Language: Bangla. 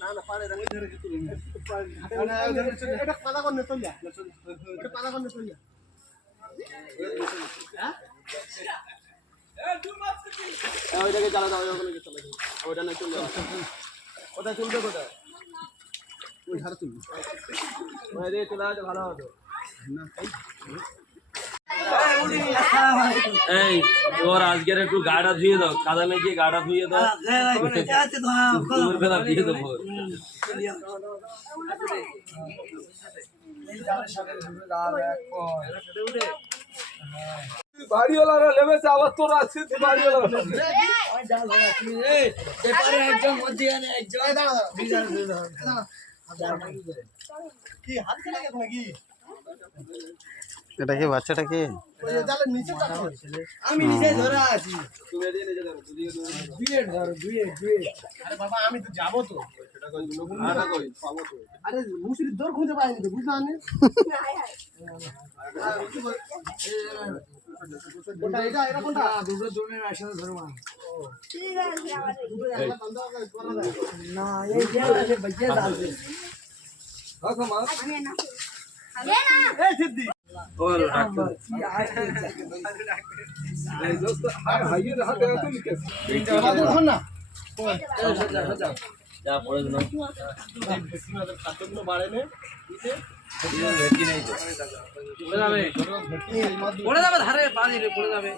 না না পারে না ধরে কি তুলে এটা পালা করনে চল যা এটা পালা করনে চল যা হ্যাঁ ওইটাকে চালা দাও ওখানে কি চলে ওইটা না চলে ওটা চলবে কোথায় ওই ধারে চলবে ওই রে চলে আসে ভালো হতো না এই ওর আজকের একটু গাড়া ধুয়ে দাও কাদা মেখে গাড়া ধুয়ে দাও তোমার বেলা দিয়ে দেবো বাড়িওয়ালারা নেমেছে আবার তোরা আসছিস বাড়িওয়ালারা কি হাত খেলা গেছে নাকি এটা কি বাচ্চাটা কি আমি নিচে ধরে আছি আরে বাবা আমি তো যাবো তো আরে মুসির দর খুঁজে পাইনি তো বুঝলা না কোনটা এটা এটা কোনটা দুটো জনের একসাথে ধরবা ঠিক আছে না এই যে আছে বাজে ডালছে দেখো মা আমি না আরে না এই সিদ্ধি ওর ডাক্তার এই দোস্ত হাইয়ের হাতে আছে নি কেস এখন না যা পড়ে দিলাম আমাদের খাদ্যগুলো বাড়ে নে দিতে ভেটকি নেই তো পড়ে যাবে ধারে পানি পড়ে যাবে